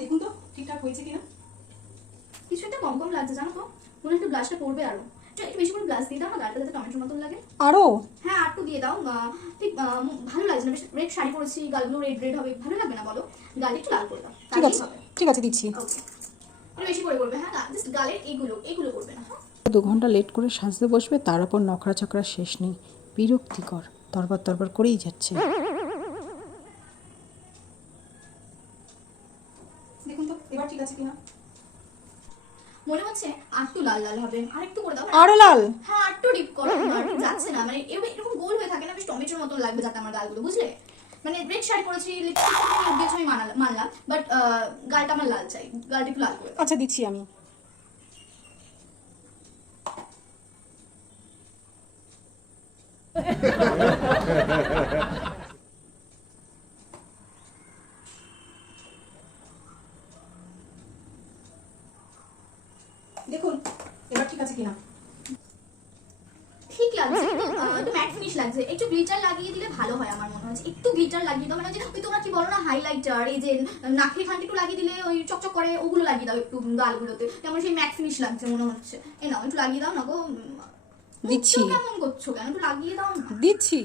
দেখুন তো ঠিকঠাক হয়েছে কিনা। কিছু একটা কম কম লাগছে জানো তো, মনে একটু ব্লাশটা পড়বে আরো। একটু বেশি করে ব্লাশ দিয়ে দাও না, গালটা যাতে টমেটোর মতন লাগে। আরো? হ্যাঁ আরটু দিয়ে দাও। ঠিক ভালো লাগছে না, বেশ রেড শাড়ি পরেছি, গালগুলো রেড রেড হবে, ভালো লাগবে না বলো? গালটা একটু লাল করে দাও। ঠিক আছে ঠিক আছে দিচ্ছি। একটু বেশি করে করবে, হ্যাঁ জাস্ট গালের এগুলো করবে না। হ্যাঁ 2 ঘন্টা লেট করে সাজতে বসবে, তার উপর নখরা চকরা শেষ নেই। বিরক্তিকর, তরবার করেই যাচ্ছে। দেখুন তো এবার ঠিক আছে কিনা। মনে হচ্ছে আরটু লাল লাল হবে, আর একটু করে দাও। আরো লাল? হ্যাঁ আরটু ডিপ করো, আর যাচ্ছে না, মানে এরকম গোল হয়ে থাকে না, বেশ টমেটোর মতন লাগবে যাতে আমার গালগুলো, বুঝলে? মানে রেড শাড়ি পরেছি, লিপস্টিক দিয়েছি, আমি মানলাম, বাট গালটা আমার লাল চাই, গালটা একটু লাল করে দাও। আচ্ছা দিচ্ছি আমি। দেখুন এবার ঠিক আছে কিনা। ঠিক লাগছে, একটু ম্যাট ফিনিশ লাগছে, একটু গ্লিটার লাগিয়ে দিলে ভালো হয় আমার মনে হচ্ছে। একটু গ্লিটার লাগিয়ে দাও, মানে যে ওই তোমরা কি বলো না হাইলাইটার, এই যে নাকের এখানটা একটু লাগিয়ে দিলে ওই চকচক করে, ওগুলো লাগিয়ে দাও একটু গালগুলোতে, তেমন সেই ম্যাট ফিনিশ লাগছে মনে হচ্ছে। এই নাও একটু লাগিয়ে দাও না গো। দিচ্ছি। কেমন করছো কেন, একটু লাগিয়ে দাও না। দিচ্ছি।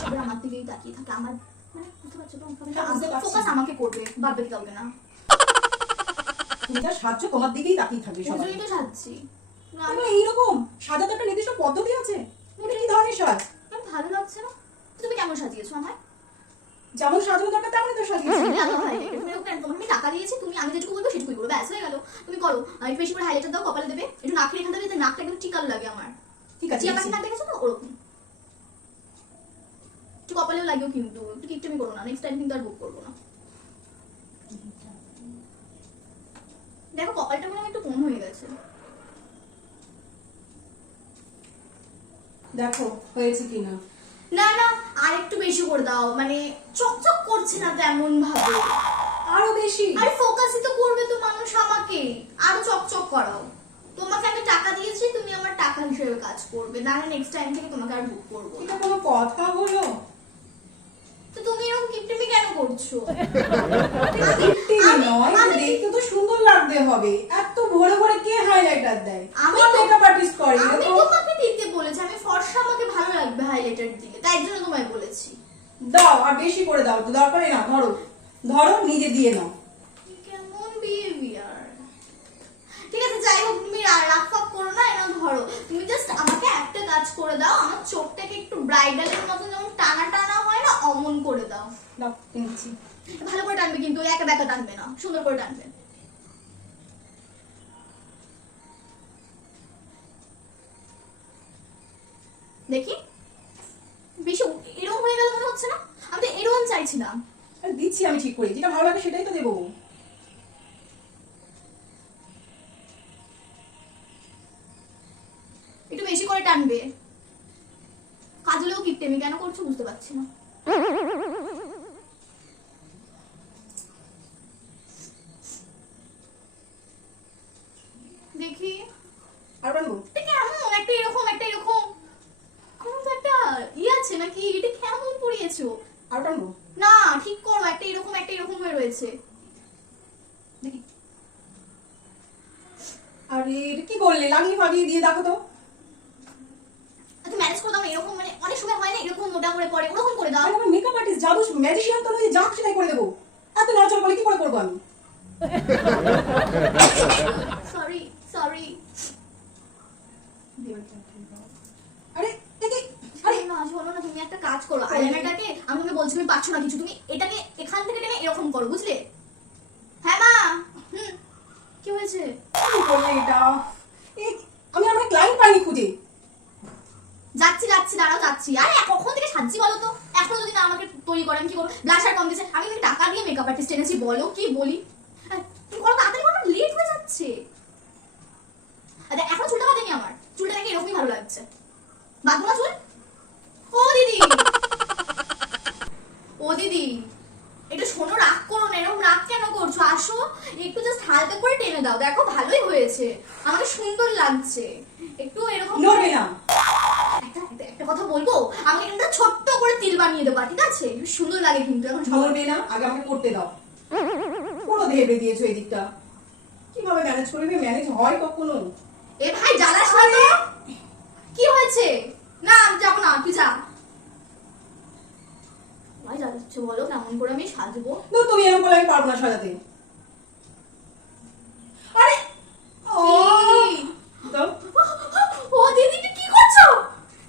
সবাই আমার দিকেই তাকিয়ে থাকে, আমার মানে বুঝতে পারছো তো, বুঝতে পারছি। ফোকাস আমাকে করবে, বাদ বাকি কাউকে না। তুমি যা সাজছ তোমার দিকেই তাকিয়ে থাকবে ওই সবাই। জন্যই তো সাজছি। না, তবে এইরকম সাজাতে একটা নির্দিষ্ট পদ্ধতি আছে। এটা কি ধরনের সাজ? আমার ভালো লাগছে না। তুমি কেমন সাজিয়েছো আমায়? যেমন সাজানো দরকার তেমনই তো সাজিয়েছি। তুমি টাকা দিয়েছি, তুমি আমি যেটুকু বলবো সেটুকুই করো, ব্যাস হয়ে গেল। তুমি করো, একটু বেশি করে হাইলাইটার দাও, কপালে দেবে, একটু নাকের এখানটা দিতে, নাকটা একদম চিকাল লাগে আমার। ঠিক আছে চিয়া দিচ্ছি। পাখি নাক দেখেছো তো, ওরকম। একটু কপালেও লাগিও কিন্তু, একটু কিপটেমি করো না, নেক্সট টাইম কিন্তু আর বুক করবো না। দেখো কপালটা মনে হয় একটু কম হয়ে গেছে। দেখো হয়েছে কিনা। না না, আর একটু বেশি করে দাও, মানে চকচক করছে না তেমন ভাবে। আরো বেশি? আরে ফোকাসই তো করবে তো মানুষ আমাকে, আরো চকচক করাও। তোমাকে আমি টাকা দিয়েছি, তুমি আমার টাকা হিসেবে কাজ করবে, না নেক্সট টাইম থেকে তোমাকে আর বুক করবো না। এটা কোনো কথা হলো? তো তুমি এরকম কিপটিমি কেন করছো? কিপটিমি নয়, দেখতে তো সুন্দর লাগতে হবে। এত ভরে ভরে কে হাইলাইটার দেয়? আমি কোন তো- মেকআপ আর্টিস্ট করে আমি এরকম? তোমাকে দিতে বলেছি, আমি ফর্সা, আমাকে ভালো লাগবে হাইলাইটার দিলে, তাই জন্য তোমায় বলেছি। দাও আর বেশি করে দাও, তো দরকারই না। ধরো ধরো নিজে দিয়ে নাও। কেমন বিহেভিয়ার। ঠিক আছে যাই হোক, তুমি রাগ ফাক করো না, এনা ধরো। তুমি জাস্ট আমাকে একটা কাজ করে দাও, আমার চোখটাকে একটু ব্রাইডালের মতন যেমন টানা টানা হয় না, অমন করে দাও। দাও কিনছি। ভালো করে টানবে কিন্তু, ওই একা ব্যাকা টানবে না, সুন্দর করে টানবে। দেখি বেশি এরকম হয়ে গেল মনে হচ্ছে না? আমি তো এরকম চাইছিলাম। আরে দিচ্ছি আমি ঠিক করে, যেটা ভালো লাগে সেটাই তো দেবো। একটু বেশি করে টানবে। কাজলেও কিপটেমি কেন করছো বুঝতে পারছি না। দেখি আর বানবো? এটা কেমন, একটা এরকম একটা এরকম, কোনো তো একটা আছে নাকি? এটা কেমন পরিয়েছো? আর বানবো? না ঠিক করো, একটা এরকম হয়ে রয়েছে। দেখি। আরে এটা কি বললে? লাগিয়ে ফাগিয়ে দিয়ে দেখো তো। তুমি ম্যানেজ করে দাও না, এরকম মানে অনেক সময় হয় না, এরকম মোটা করে পড়ে, ওরকম করে দাও। আরে আমার মেকআপ আর্টিস্ট, জাদু ম্যাজিশিয়ান তো নয়, যা সেটাই করে দেবো। এত নড়চড় করলে কি করে করবো আমি? Sorry sorry. আরে দেখি। আরে না শোনো না, তুমি একটা কাজ করো, আইলাইনারটাকে আমি তোমাকে বলছি, তুমি পাচ্ছ না কিছু, তুমি এটাকে এখান থেকে টেনে এরকম করো, বুঝলে? হ্যাঁ মা। কি হয়েছে? কি করলে এটা? আমি আমার ক্লায়েন্ট পাইনি খুঁজে। যাচ্ছি দাঁড়াও যাচ্ছি। আরে কখন থেকে সাজছি বলো তো, এখনো যদি না আমাকে তৈরি করেন কি করবো? ব্লাশার কম দিয়েছে, আমি কিন্তু টাকা দিয়ে মেকআপ আর্টিস্ট এনেছি, বলো কি বলি? তুমি করো তাড়াতাড়ি করো, লেট হয়ে যাচ্ছে। আরে এখন চুলটা বাঁধেনি, আমার চুলটা নাকি এরকমই ভালো লাগছে, বাঁধবো না চুল? ও দিদি, ও দিদি একটু শোনো, রাগ করো না, এরকম রাগ কেন করছো? আসো একটু জাস্ট হালকা করে টেনে দাও, দেখো ভালোই হয়েছে, আমাকে সুন্দর লাগছে, একটু এরকম নড়বে না। কথা বলবো, আমি একটা ছোট্ট করে তিল বানিয়ে দেবো, ঠিক আছে? সুন্দর লাগে কিন্তু এখন সবার। মরবে না, আগে আমাকে করতে দাও। পুরো ভেবে দিয়েছো এই দিকটা। কিভাবে ম্যানেজ করবে? ম্যানেজ হয় কখনো? এ ভাই জ্বালাস না তো। কি হয়েছে? না আমি যাবো না, তুই যা। ভাই জ্বালাচ্ছে, বলো কেমন করে আমি সাজবো? তো তুমি এরকম বলে আমি পারবো না সাজাতে। আরে ও তো ও দিদি তুই কি করছো?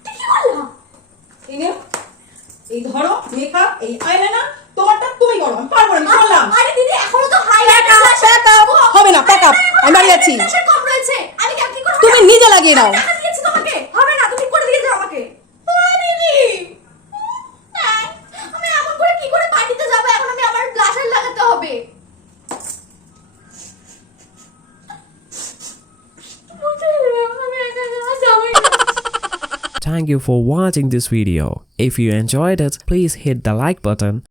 তুই কি করলা? এই নে, এই ধরো মেকআপ, এই আইলাইনার তোমারটা তুমি করো, আমি পারবো না, আমি চললাম। আরে দিদি এখনো তো হাইলাইটার হবে না, প্যাক আপ, আমি বাড়ি যাচ্ছি। কম রয়েছে, আমি কি করব? তুমি নিজে লাগিয়ে নাও। টাকা দিয়েছি তোমাকে, হবে না, তুমি করে দিয়ে যাও আমাকে। ও দিদি আমি এমন করে কি করে পার্টিতে যাব? এখন আমি আবার ব্লাশার লাগাতে হবে। Thank you for watching this video. If you enjoyed it, please hit the like button